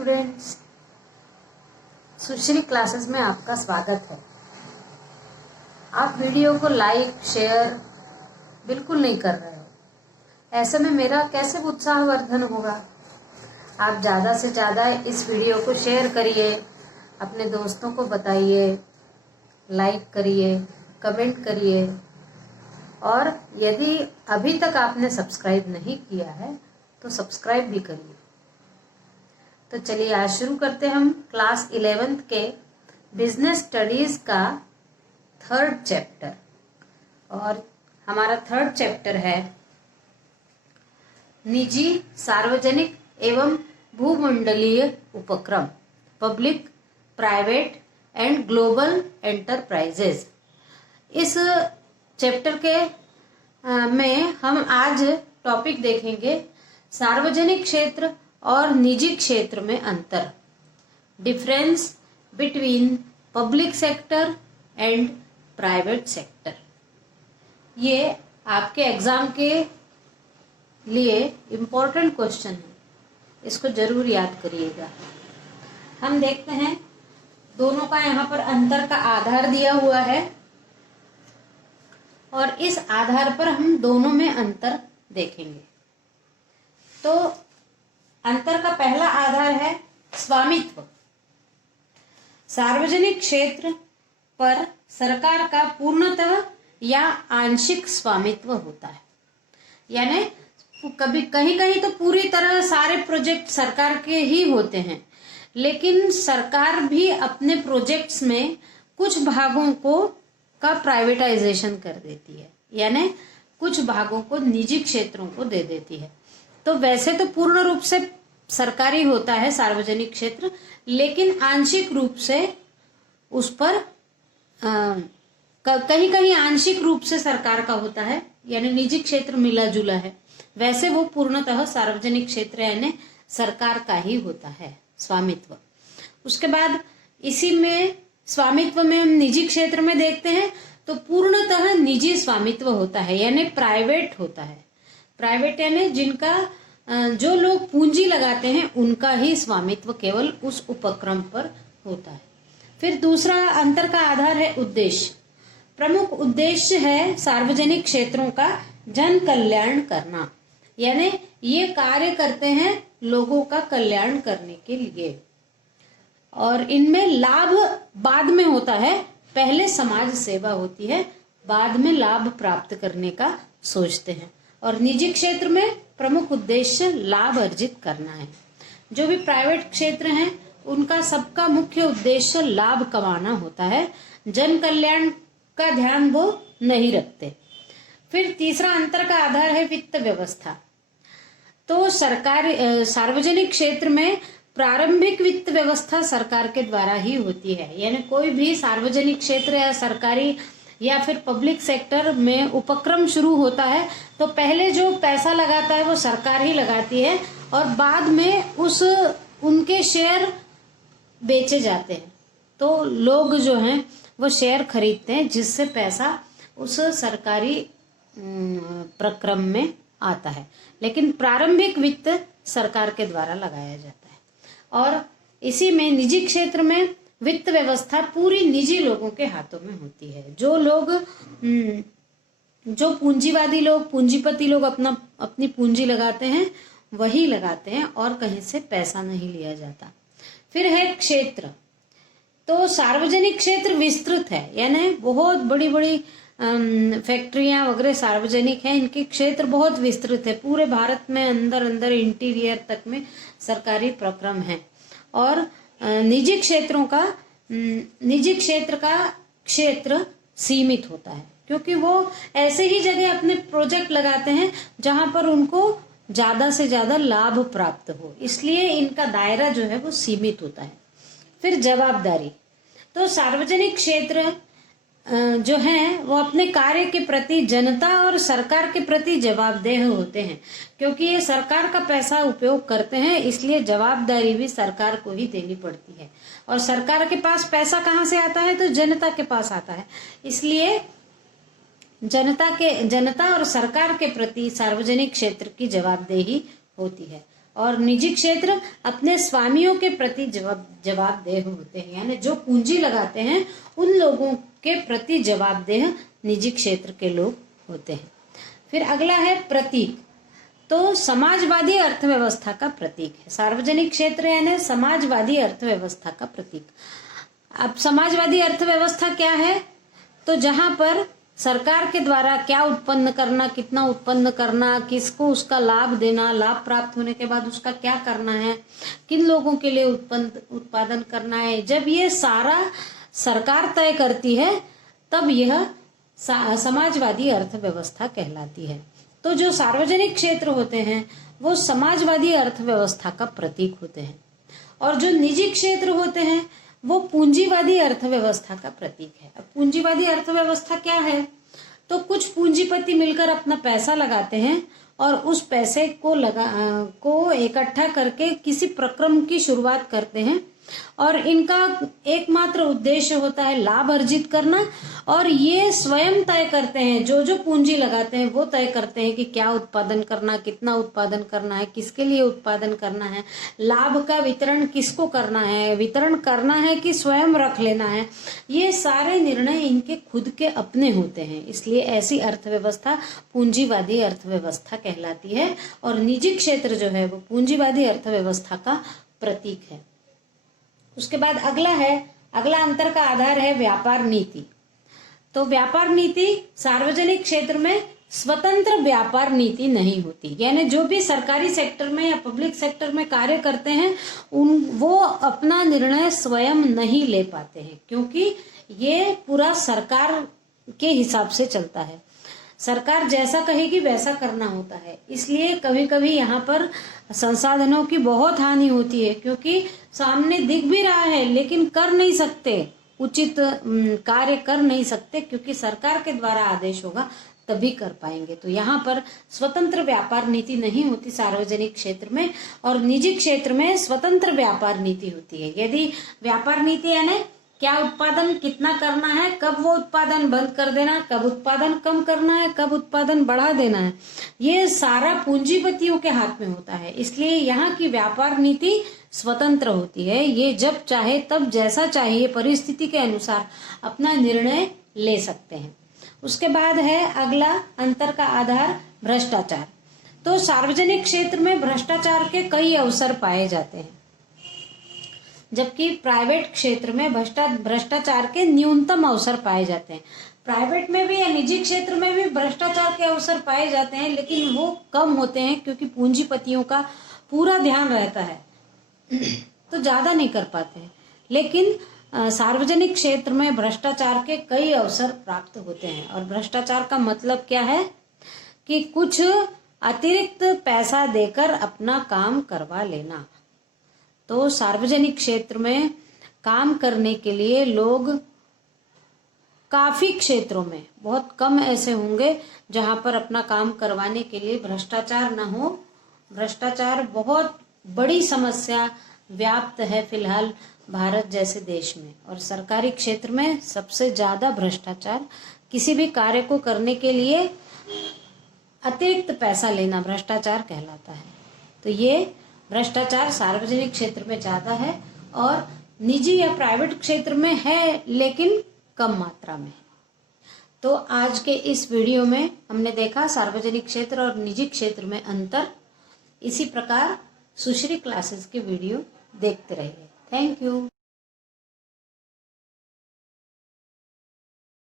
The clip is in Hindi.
स्टूडेंट्स, सुश्री क्लासेस में आपका स्वागत है। आप वीडियो को लाइक शेयर बिल्कुल नहीं कर रहे हो, ऐसे में मेरा कैसे उत्साहवर्धन होगा। आप ज़्यादा से ज़्यादा इस वीडियो को शेयर करिए, अपने दोस्तों को बताइए, लाइक करिए, कमेंट करिए और यदि अभी तक आपने सब्सक्राइब नहीं किया है तो सब्सक्राइब भी करिए। तो चलिए आज शुरू करते हैं हम क्लास 11th के बिजनेस स्टडीज का 3rd चैप्टर। और हमारा 3rd चैप्टर है निजी, सार्वजनिक एवं भूमंडलीय उपक्रम, public, private and global enterprises. इस चैप्टर के में हम आज टॉपिक देखेंगे सार्वजनिक क्षेत्र और निजी क्षेत्र में अंतर, difference between public sector and private sector. ये आपके एग्जाम के लिए इम्पोर्टेंट क्वेश्चन है, इसको जरूर याद करिएगा। हम देखते हैं दोनों का यहाँ पर अंतर का आधार दिया हुआ है और इस आधार पर हम दोनों में अंतर देखेंगे। तो अंतर का पहला आधार है स्वामित्व। सार्वजनिक क्षेत्र पर सरकार का पूर्णतः या आंशिक स्वामित्व होता है, यानी कभी कहीं कहीं तो पूरी तरह सारे प्रोजेक्ट सरकार के ही होते हैं, लेकिन सरकार भी अपने प्रोजेक्ट्स में कुछ भागों को का प्राइवेटाइजेशन कर देती है, यानी कुछ भागों को निजी क्षेत्रों को दे देती है। तो वैसे तो पूर्ण रूप से सरकारी होता है सार्वजनिक क्षेत्र, लेकिन आंशिक रूप से उस पर कहीं कहीं आंशिक रूप से सरकार का होता है, यानी निजी क्षेत्र मिला जुला है। वैसे वो पूर्णतः सार्वजनिक क्षेत्र यानी सरकार का ही होता है स्वामित्व। उसके बाद इसी में स्वामित्व में हम निजी क्षेत्र में देखते हैं तो पूर्णतः निजी स्वामित्व होता है, यानी प्राइवेट होता है। प्राइवेट यानी जिनका जो लोग पूंजी लगाते हैं उनका ही स्वामित्व केवल उस उपक्रम पर होता है। फिर दूसरा अंतर का आधार है उद्देश्य। प्रमुख उद्देश्य है सार्वजनिक क्षेत्रों का जन कल्याण करना, यानी ये कार्य करते हैं लोगों का कल्याण करने के लिए और इनमें लाभ बाद में होता है। पहले समाज सेवा होती है, बाद में लाभ प्राप्त करने का सोचते हैं। और निजी क्षेत्र में प्रमुख उद्देश्य लाभ अर्जित करना है। जो भी प्राइवेट क्षेत्र हैं उनका सबका मुख्य उद्देश्य लाभ कमाना होता है, जन कल्याण का ध्यान वो नहीं रखते। फिर तीसरा अंतर का आधार है वित्त व्यवस्था। तो सार्वजनिक क्षेत्र में प्रारंभिक वित्त व्यवस्था सरकार के द्वारा ही होती है, यानी कोई भी सार्वजनिक क्षेत्र या सरकारी या फिर पब्लिक सेक्टर में उपक्रम शुरू होता है तो पहले जो पैसा लगाता है वो सरकार ही लगाती है और बाद में उनके शेयर बेचे जाते हैं। तो लोग जो हैं वो शेयर खरीदते हैं, जिससे पैसा उस सरकारी प्रक्रम में आता है, लेकिन प्रारंभिक वित्त सरकार के द्वारा लगाया जाता है। और इसी में निजी क्षेत्र में वित्त व्यवस्था पूरी निजी लोगों के हाथों में होती है। जो पूंजीवादी लोग, पूंजीपति लोग अपनी पूंजी लगाते हैं वही लगाते हैं और कहीं से पैसा नहीं लिया जाता। फिर है क्षेत्र। तो सार्वजनिक क्षेत्र विस्तृत है, यानी बहुत बड़ी बड़ी फैक्ट्रियां वगैरह सार्वजनिक हैं, इनके क्षेत्र बहुत विस्तृत है। पूरे भारत में अंदर अंदर इंटीरियर तक में सरकारी प्रक्रम है। और निजी क्षेत्र का क्षेत्र सीमित होता है, क्योंकि वो ऐसे ही जगह अपने प्रोजेक्ट लगाते हैं जहां पर उनको ज्यादा से ज्यादा लाभ प्राप्त हो, इसलिए इनका दायरा जो है वो सीमित होता है। फिर जवाबदारी। तो सार्वजनिक क्षेत्र जो हैं वो अपने कार्य के प्रति जनता और सरकार के प्रति जवाबदेह होते हैं, क्योंकि ये सरकार का पैसा उपयोग करते हैं, इसलिए जवाबदारी भी सरकार को ही देनी पड़ती है। और सरकार के पास पैसा कहाँ से आता है? तो जनता के पास आता है। इसलिए जनता और सरकार के प्रति सार्वजनिक क्षेत्र की जवाबदेही होती है। और निजी क्षेत्र अपने स्वामियों के प्रति जवाबदेह होते हैं, यानी जो पूंजी लगाते हैं उन लोगों के प्रति जवाबदेह निजी क्षेत्र के लोग होते हैं। फिर अगला है प्रतीक। तो समाजवादी अर्थव्यवस्था का प्रतीक है सार्वजनिक क्षेत्र, यानी समाजवादी अर्थव्यवस्था का प्रतीक। अब समाजवादी अर्थव्यवस्था क्या है? तो जहां पर सरकार के द्वारा क्या उत्पन्न करना, कितना उत्पन्न करना, किसको उसका लाभ देना, लाभ प्राप्त होने के बाद उसका क्या करना है, किन लोगों के लिए उत्पादन करना है, जब ये सारा सरकार तय करती है तब यह समाजवादी अर्थव्यवस्था कहलाती है। तो जो सार्वजनिक क्षेत्र होते हैं वो समाजवादी अर्थव्यवस्था का प्रतीक होते हैं, और जो निजी क्षेत्र होते हैं वो पूंजीवादी अर्थव्यवस्था का प्रतीक है। अब पूंजीवादी अर्थव्यवस्था क्या है? तो कुछ पूंजीपति मिलकर अपना पैसा लगाते हैं और उस पैसे को इकट्ठा करके किसी प्रक्रम की शुरुआत करते हैं, और इनका एकमात्र उद्देश्य होता है लाभ अर्जित करना, और ये स्वयं तय करते हैं, जो पूंजी लगाते हैं वो तय करते हैं कि क्या उत्पादन करना, कितना उत्पादन करना है, किसके लिए उत्पादन करना है, लाभ का वितरण किसको करना है, वितरण करना है कि स्वयं रख लेना है। ये सारे निर्णय इनके खुद के अपने होते हैं, इसलिए ऐसी अर्थव्यवस्था पूंजीवादी अर्थव्यवस्था कहलाती है, और निजी क्षेत्र जो है वो पूंजीवादी अर्थव्यवस्था का प्रतीक है। उसके बाद अगला अंतर का आधार है व्यापार नीति। तो व्यापार नीति सार्वजनिक क्षेत्र में स्वतंत्र व्यापार नीति नहीं होती, यानी जो भी सरकारी सेक्टर में या पब्लिक सेक्टर में कार्य करते हैं वो अपना निर्णय स्वयं नहीं ले पाते हैं, क्योंकि ये पूरा सरकार के हिसाब से चलता है। सरकार जैसा कहेगी वैसा करना होता है, इसलिए कभी कभी यहाँ पर संसाधनों की बहुत हानि होती है, क्योंकि सामने दिख भी रहा है लेकिन कर नहीं सकते, उचित कार्य कर नहीं सकते, क्योंकि सरकार के द्वारा आदेश होगा तभी कर पाएंगे। तो यहाँ पर स्वतंत्र व्यापार नीति नहीं होती सार्वजनिक क्षेत्र में, और निजी क्षेत्र में स्वतंत्र व्यापार नीति होती है। यदि व्यापार नीति यानी क्या उत्पादन कितना करना है, कब वो उत्पादन बंद कर देना, कब उत्पादन कम करना है, कब उत्पादन बढ़ा देना है, ये सारा पूंजीपतियों के हाथ में होता है। इसलिए यहाँ की व्यापार नीति स्वतंत्र होती है, ये जब चाहे तब जैसा चाहिए परिस्थिति के अनुसार अपना निर्णय ले सकते हैं। उसके बाद है अगला अंतर का आधार भ्रष्टाचार। तो सार्वजनिक क्षेत्र में भ्रष्टाचार के कई अवसर पाए जाते हैं, जबकि प्राइवेट क्षेत्र में भ्रष्टाचार के न्यूनतम अवसर पाए जाते हैं। प्राइवेट में भी या निजी क्षेत्र में भी भ्रष्टाचार के अवसर पाए जाते हैं, लेकिन वो कम होते हैं, क्योंकि पूंजीपतियों का पूरा ध्यान रहता है तो ज्यादा नहीं कर पाते हैं। लेकिन सार्वजनिक क्षेत्र में भ्रष्टाचार के कई अवसर प्राप्त होते हैं, और भ्रष्टाचार का मतलब क्या है कि कुछ अतिरिक्त पैसा देकर अपना काम करवा लेना। तो सार्वजनिक क्षेत्र में काम करने के लिए लोग काफी क्षेत्रों में, बहुत कम ऐसे होंगे जहां पर अपना काम करवाने के लिए भ्रष्टाचार न हो। भ्रष्टाचार बहुत बड़ी समस्या व्याप्त है फिलहाल भारत जैसे देश में, और सरकारी क्षेत्र में सबसे ज्यादा भ्रष्टाचार, किसी भी कार्य को करने के लिए अतिरिक्त पैसा लेना भ्रष्टाचार कहलाता है। तो ये भ्रष्टाचार सार्वजनिक क्षेत्र में ज्यादा है, और निजी या प्राइवेट क्षेत्र में है लेकिन कम मात्रा में। तो आज के इस वीडियो में हमने देखा सार्वजनिक क्षेत्र और निजी क्षेत्र में अंतर। इसी प्रकार सुश्री क्लासेस के वीडियो देखते रहिए। Thank you.